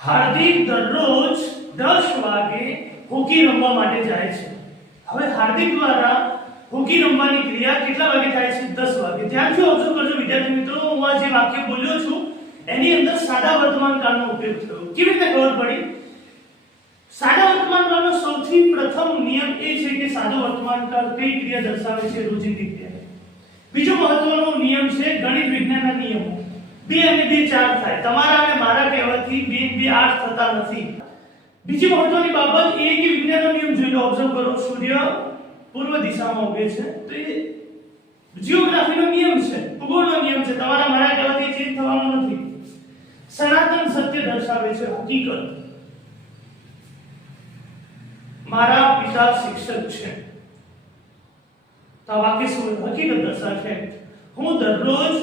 હાર્દિક દરરોજ 10 વાગે હોકી રમવા માટે જાય છે। હવે હાર્દિક દ્વારા હોકી રમવાની ક્રિયા કેટલા વાગે થાય છે? 10 વાગે। ધ્યાનથી ઓબ્ઝર્વ કરજો વિદ્યાર્થી મિત્રો, હું આ જે વાક્ય બોલ્યો છું એની અંદર સાદા વર્તમાન કાળનો ઉપયોગ થયો। કેવી રીતે ખબર પડી? સાદા વર્તમાન કાળનો સૌથી પ્રથમ નિયમ એ છે કે સાદો વર્તમાન કાળ કઈ ક્રિયા દર્શાવે છે? રોજિંદી ક્રિયા। બીજો મહત્વનો નિયમ છે ગણિત વિજ્ઞાનના નિયમો। 2 અને 2 4 થાય, તમારા અને મારા કહેવાથી 2 2 8 થતા નથી। બીજી મહત્વની બાબત એ કે વિજ્ઞાનનો નિયમ જોઈ લો, ઓબ્ઝર્વ કરો, સૂર્ય પૂર્વ દિશામાં ઉગે છે તો એ જીઓગ્રાફીનો નિયમ છે, ભૂગોળનો નિયમ છે, તમારા મારા કહેવાથી ચેન્જ થવાનો નથી। સનાતન સત્ય દર્શાવે છે, હકીકત। મારા પિતા શિક્ષક છે તો આ વાક્ય શું? હકીકત દર્શાવે છે। હું દરરોજ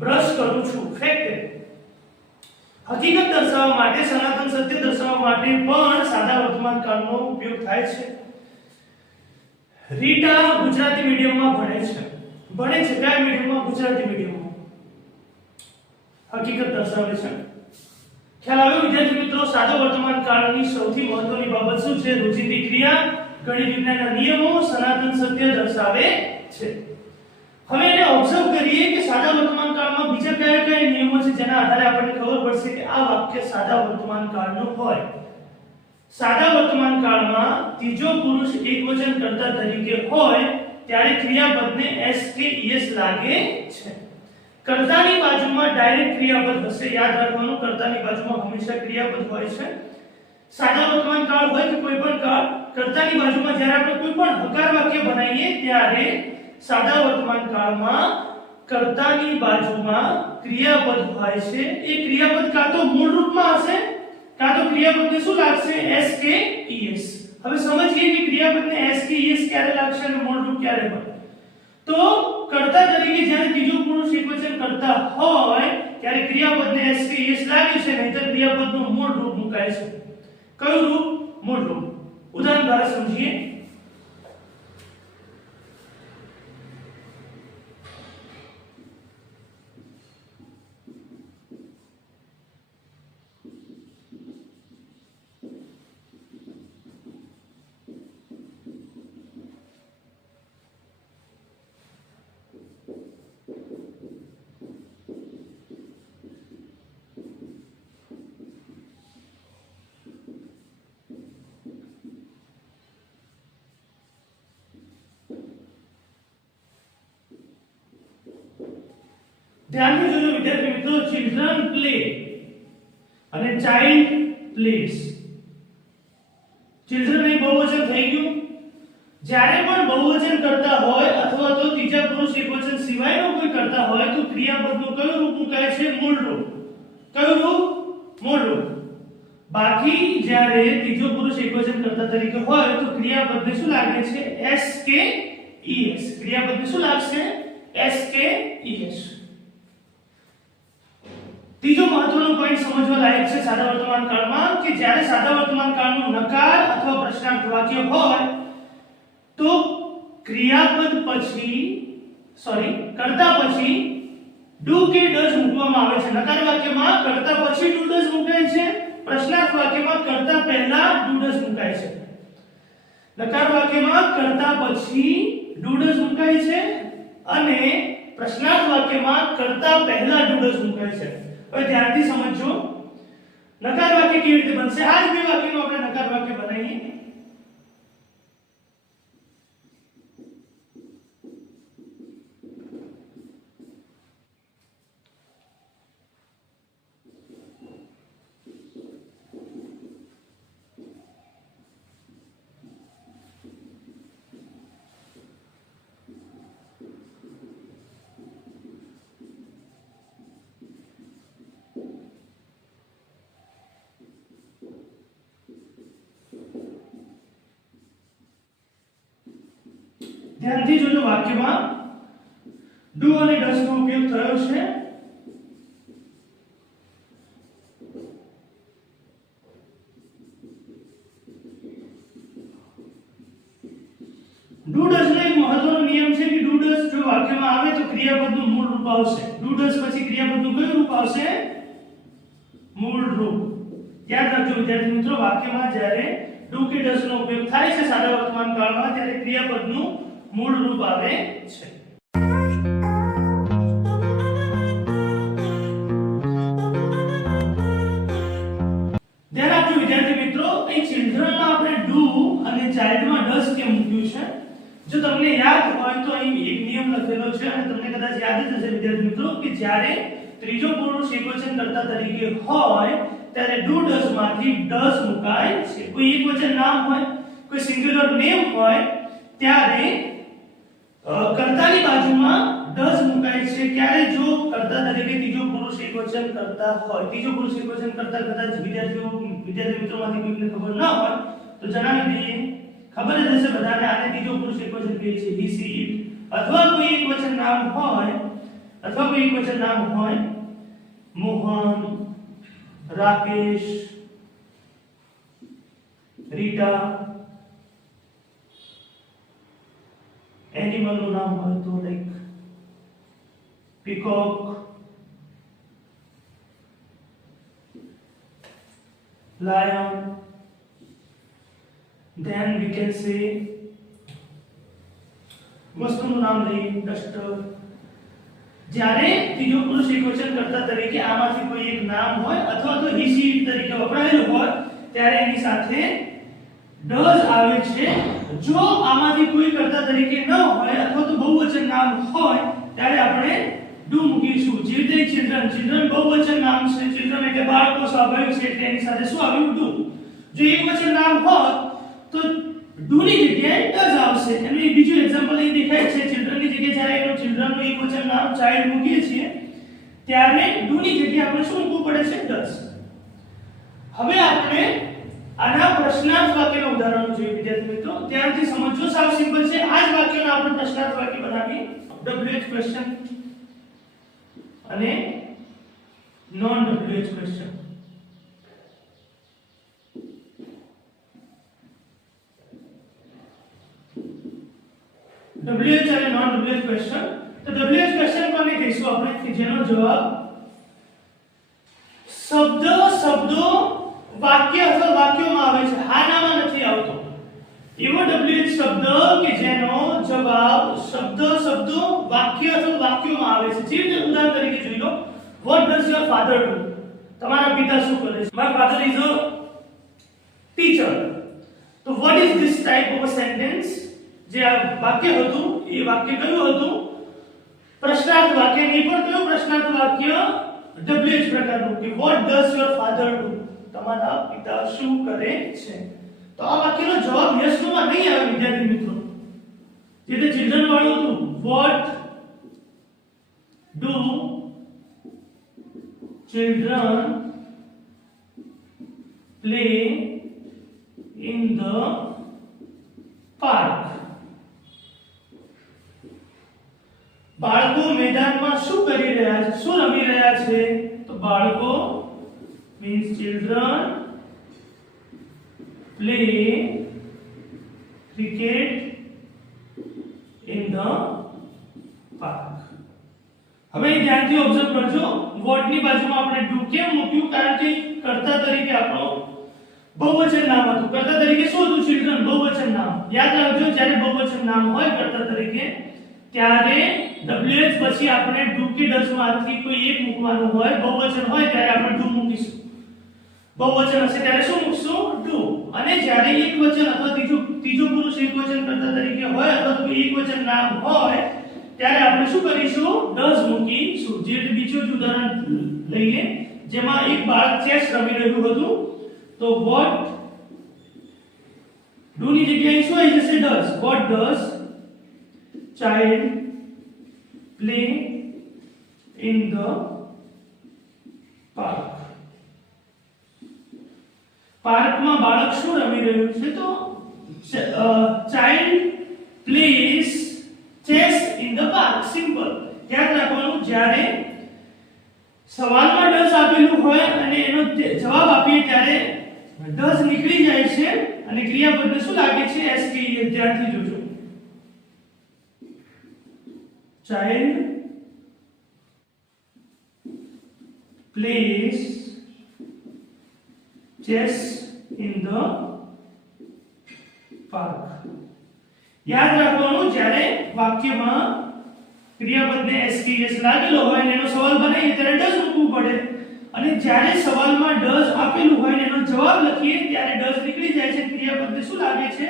બ્રશ કરું છું, ફેક્ટ। હકીકત દર્શાવવા માટે, સનાતન સત્ય દર્શાવવા માટે પણ સાદા વર્તમાન કાળનો ઉપયોગ થાય છે। રીટા ગુજરાતી મીડિયમમાં ભણે છે। કયા મીડિયમમાં? ગુજરાતી મીડિયમમાં। હકીકત દર્શાવે છે। ખ્યાલ આવ્યો વિદ્યાર્થી મિત્રો? સાદા વર્તમાન કાળની સૌથી મહત્વની બાબત શું છે? રોજિંદી ક્રિયા, ગણિત વિજ્ઞાનના નિયમો, સનાતન સત્ય દર્શાવે છે। હવે એને ઓબ્ઝર્વ કરીએ કે સાદા વર્તમાન કાળમાં બીજા કયા કયા નિયમો છે જેના આધારે આપણને ખબર પડશે કે આ વાક્ય સાદા વર્તમાન કાળનું હોય। સાદા વર્તમાન કાળમાં ત્રીજો પુરુષ એકવચન કર્તા તરીકે હોય ત્યારે ક્રિયાપદને s કે es લાગે છે। કર્તાની બાજુમાં ડાયરેક્ટ ક્રિયાપદ હશે, યાદ રાખવાનું, કર્તાની બાજુમાં હંમેશા ક્રિયાપદ હોય છે। સાદા વર્તમાન કાળ હોય કે કોઈ પણ કાળ, કર્તાની બાજુમાં જ્યારે આપણે કોઈ પણ હકાર વાક્ય બનાવીએ ત્યારે સાદા વર્તમાન કાળમાં કર્તાની બાજુમાં ક્રિયાપદ હોય છે। એ ક્રિયાપદ કાં તો મૂળ રૂપમાં હશે કાં તો ક્રિયાપદને શું લાગશે? s કે es। હવે સમજીએ કે ક્રિયાપદને s કે es ક્યારે લાગશે અને મૂળ રૂપ ક્યારે હોય। તો કર્તા તરીકે જ્યારે ત્રીજો પુરુષ એકવચન કરતા હોય ત્યારે ક્રિયાપદને s કે es લાગે છે, નહીંતર ક્રિયાપદનું મૂળ રૂપ મુકાય છે। કયું રૂપ? મૂળ રૂપ। ઉદાહરણ દ્વારા સમજીએ। ધ્યાનથી જોજો વિદ્યાર્થી મિત્રો, ચિલ્ડ્રન પ્લે અને ચાઇલ્ડ પ્લેસ। ચિલ્ડ્રન અહીં બહુવચન થઈ ગયું। જ્યારે પણ બહુવચન કરતા હોય અથવા તો ત્રીજા પુરુષ એકવચન સિવાયનો કોઈ કરતા હોય તો ક્રિયાપદનું કયું રૂપ મુકાય છે? મૂળ રૂપ। કયું રૂપ? મૂળ રૂપ। બાકી જ્યારે ત્રીજો પુરુષ એકવચન કરતા તરીકે હોય તો ક્રિયાપદને શું લાગે છે? s કે es। ક્રિયાપદને શું લાગશે? s કે es। ત્રીજો મહત્વનો પોઈન્ટ સમજવા લાયક છે સાદા વર્તમાન કાળમાં કે જ્યારે સાદા વર્તમાન કાળનું નકાર અથવા પ્રશ્નાર્થ વાક્ય હોય તો ક્રિયાપદ પછી કર્તા પછી do કે does મૂકવામાં આવે છે। નકાર વાક્યમાં કર્તા પછી do does મુકાય છે, પ્રશ્નાર્થ વાક્યમાં કર્તા પહેલા do does મુકાય છે। નકાર વાક્યમાં કર્તા પછી do does મુકાય છે અને પ્રશ્નાર્થ વાક્યમાં કર્તા પહેલા do does મુકાય છે। હવે ધ્યાનથી સમજજો, નકાર વાક્ય કેવી રીતે બનશે? આ જ બે વાક્યનો આપણે નકાર વાક્ય બનાવીએ। ધ્યાનથી જોજો, વાક્યમાં do અને does નો ઉપયોગ થયો છે। do does નો એક મહત્વનો નિયમ છે કે do does જો વાક્યમાં આવે તો ક્રિયાપદનું મૂળ રૂપ આવશે। do does પછી ક્રિયાપદનું કયું રૂપ આવશે? મૂળ રૂપ। યાદ રાખજો વિદ્યાર્થી મિત્રો, વાક્યમાં જ્યારે ડુ કે ડઝ નો ઉપયોગ થાય છે સાદા વર્તમાન કાળમાં ત્યારે ક્રિયાપદનું મૂળ રૂપ આવે છે. ધ્યાન આપજો વિદ્યાર્થી મિત્રો, અહીં ચિલ્ડ્રનમાં આપણે ડુ અને ચાઇલ્ડમાં ડઝ કેમ મૂક્યું છે? જો તમને યાદ હોય તો અહીં એક નિયમ લખેલો છે અને તમને કદાચ યાદ જ હશે વિદ્યાર્થી મિત્રો કે જ્યારે ત્રીજો પુરુષ એકવચન કર્તા તરીકે હોય ત્યારે ડુ ડઝ માંથી ડઝ મુકાય છે. કોઈ એકવચન નામ હોય, કોઈ સિંગ્યુલર નેમ હોય ત્યારે કર્તાની બાજુમાં ડઝ મુકાય છે. ક્યારે? જો કર્તા તરીકે ત્રીજો પુરુષ એકવચન કરતા હોય. ત્રીજો પુરુષ એકવચન કરતા કદાચ વિદ્યાર્થી મિત્રોમાંથી કોઈને ખબર ન હોય તો જણાવી દઈએ. ખબર જ હશે બધાને, આને ત્રીજો પુરુષ એકવચન કહે છે he she it. અથવા કોઈ એકવચન નામ હોય મોહન, રાકેશ, રીટા. એનિમલ નું નામ હોય તો like peacock, lion. Then we can say વસ્તુનું નામ લઈએ ડસ્ટર. જ્યારે ત્રીજો પુરુષ એકવચન કરતા તરીકે આમાંથી કોઈ એક નામ હોય અથવા તો he she it તરીકે વપરાયેલું હોય ત્યારે એની સાથે ડઝ આવે છે. જો આમાંથી કોઈ કર્તા તરીકે ન હોય અથવા તો બહુવચન નામ હોય ત્યારે આપણે ડુ મૂકીશું. જે રીતે ચિલ્ડ્રન બહુવચન નામ છે, ચિલ્ડ્રન એટલે બાળકો, સ્વાભાવિક છે એટલે એની સાથે શું આવ્યું? ડુ. જો એકવચન નામ હોય તો ડુ ની જગ્યાએ ડઝ આવશે. એનું એક બીજું એક્ઝામ્પલ અહીં દેખાય છે. ચિલ્ડ્રન ની જગ્યાએ જ્યારે એનો ચિલ્ડ્રન નું એકવચન નામ ચાઇલ્ડ મૂકીએ છીએ ત્યારે ડુ ની જગ્યાએ આપણે શું મૂકવું પડે છે? ડઝ. હવે આપણે આના પ્રશ્નાર્થ વાક્યના ઉદાહરણો જોઈએ વિદ્યાર્થી મિત્રો. ત્યારથી સમજો, સાવ સિમ્પલ છે. આ જ વાક્યનો આપણે પ્રશ્નાર્થ વાક્ય બનાવી WH ક્વેશ્ચન અને નોન WH ક્વેશ્ચન. WH અને નોન WH ક્વેશ્ચન. તો WH ક્વેશ્ચન કોને કહીશું આપણે કે જેનો જવાબ શબ્દો વાક્ય અથવા વાક્યોમાં આવે છે, હાનામાં નથી આવતો. એવો WH શબ્દ કે જેનો જવાબ શબ્દો વાક્ય અથવા વાક્યોમાં આવે છે. જે ઉદાહરણ તરીકે જોઈ લો, what does your father do? તમારા પિતા શું કરે છે? My father is a teacher. તો what is this type of a sentence? જે આ વાક્ય હતું એ વાક્ય કયું હતું? પ્રશ્નાર્થ વાક્ય. નહીં પણ કયું પ્રશ્નાર્થ વાક્ય? WH પ્રકારનું કે what does your father do? તમારા પિતા શું કરે છે? તો આ વાક્યનો જવાબ યસ નો માં નહીં આવે વિદ્યાર્થી મિત્રો. જે તે ચિલ્ડ્રન વાળું હતું, what do children play in the park? બાળકો મેદાનમાં શું કરી રહ્યા છે, શું રમી રહ્યા છે? તો બાળકો means children play cricket in the park. હવે ધ્યાનથી ઓબ્ઝર્વ કરજો, what ની બાજુમાં આપણે do કેમ મૂક્યું? કારણ કે કર્તા તરીકે આપણો બહુવચન નામ હતું. કર્તા તરીકે શું હતું? children, બહુવચન નામ. યાદ રાખજો, જ્યારે બહુવચન નામ હોય કર્તા તરીકે ત્યારે WH પછી આપણે do કે does માંથી કોઈ એક મૂકવાનું હોય. બહુવચન હોય ત્યારે આપણે do મૂકીશું. બહુવચન હશે ત્યારે શું મૂકશું? do. અને જ્યારે એકવચન અથવા ત્રીજો પુરુષ એકવચન કરતા તરીકે હોય અથવા તો એકવચન નામ હોય ત્યારે આપણે શું કરીશું? does મૂકીશું. જે બીજું ઉદાહરણ લઈએ જેમાં એક બાળક ચેસ રમી રહ્યું હતું તો what do ની જગ્યાએ શું આવી જશે? does. What does child play in the park? પાર્કમાં બાળક શું રમી રહ્યું છે? તો child plays chess in the park. Simple. યાદ રાખવાનું, જ્યારે સવાલમાં does આપેલું હોય અને એનો જવાબ આપીએ ત્યારે does નીકળી જાય છે અને ક્રિયાપદને શું લાગે છે? s કે. ધ્યાનથી જોજો. child plays chess in the park. યાદ રાખવાનું જ્યારે વાક્યમાં ક્રિયાપદને એસ લાગેલો હોય અને એનો સવાલ બનાવીએ ત્યારે ડઝ મૂકવું પડે અને જ્યારે સવાલમાં ડઝ આપેલું હોય અને એનો જવાબ લખીએ ત્યારે ડઝ નીકળી જાય છે ક્રિયાપદને શું લાગે છે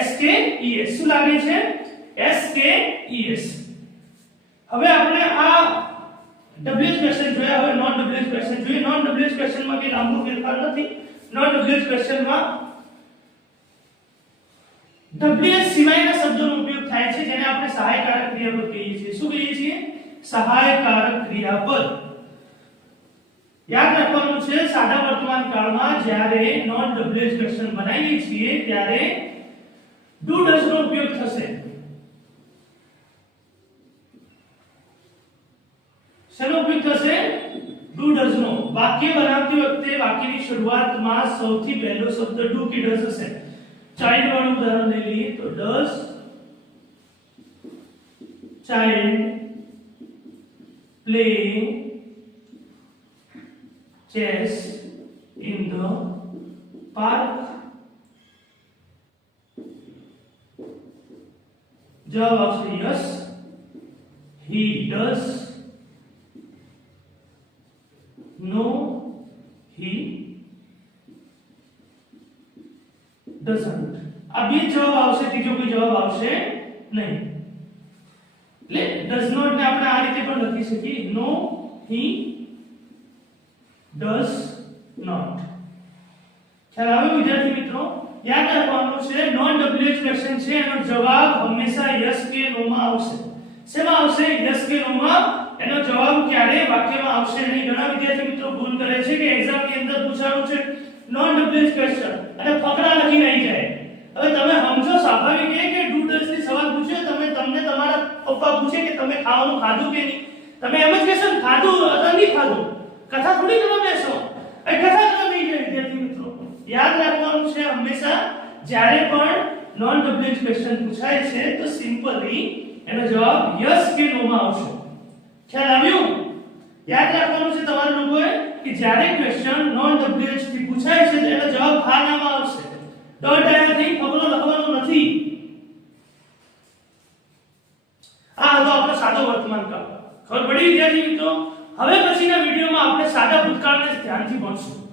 SKES શું લાગે છે SKES હવે આપણે આ WH ક્વેશ્ચન જોયા હવે નોન WH ક્વેશ્ચન જોઈએ નોન WH ક્વેશ્ચનમાં કે લાંબો ફેરફાર નથી નોન WH ક્વેશ્ચનમાં WH સિવાયના શબ્દોનો ઉપયોગ થાય છે જેને આપણે સહાયકારક ક્રિયાપદ કહીએ છીએ શું કહીએ છીએ સહાયકારક ક્રિયાપદ યાદ રાખવાનું છે સાદા વર્તમાન કાળમાં જ્યારે નોન WH ક્વેશ્ચન બનાવીએ છીએ ત્યારે ડુ ડઝ નો ઉપયોગ થશે શેનો ઉપયોગ થશે ડુ ડઝ નો વાક્ય બનાવતી વખતે વાક્યની શરૂઆતમાં સૌથી પહેલો શબ્દ ડુ કે ડઝ હશે ચાઇલ્ડ વાળું ઉદાહરણ લઈ લઈએ તો does child play chess in the park जवाब आपसे yes he does no he doesn't अब ये जवाब આવશે ત્રીજો કોઈ જવાબ આવશે નહીં એટલે does not ને આપણે આ રીતે પણ લખી શકીએ no he does not ખ્યાલ આવ્યો વિદ્યાર્થી મિત્રો યાદ રાખવાનું છે નોન WH ક્વેશ્ચન છે એનો જવાબ હંમેશા યસ કે નો માં આવશે શેમાં આવશે યસ કે નો માં એનો જવાબ ક્યારે વાક્યમાં આવશે નહીં ઘણા વિદ્યાર્થી મિત્રો ભૂલ કરે છે કે એક્ઝામ ની અંદર પૂછાયું છે નોન WH ક્વેશ્ચન અને ફકરા લખી નહીં જાય હવે તમે સમજો સ્વાભાવિક છે કે ડુ ડઝ ની સવાલ પૂછે તમને તમારા પપ્પા પૂછે કે તમે ખાવાનું ખાધું કે નહીં તમે એમ જ કહેશો ખાધું અથવા નહીં ખાધું કથા થોડી કરવા બેસો એ કથા કરવા નહીં જાય વિદ્યાર્થી મિત્રો યાદ રાખવાનું છે હંમેશા જ્યારે પણ નોન WH ક્વેશ્ચન પૂછાય છે તો સિમ્પલી એનો જવાબ યસ કે નો માં આવશે ખ્યાલ આવ્યો યાદ રાખવાનું છે તમારા લોકોએ કે જ્યારે ક્વેશ્ચન નોન WH થી પૂછાય છે તો એનો જવાબ હા ના માં આવશે ડોટ આયાથી ફકરો લખવાનો નથી આ હતો આપણો સાદો વર્તમાન કાળ ખબર પડી વિદ્યાર્થી મિત્રો હવે પછીના વિડિયોમાં આપણે સાદા ભૂતકાળને ધ્યાનથી ભણશું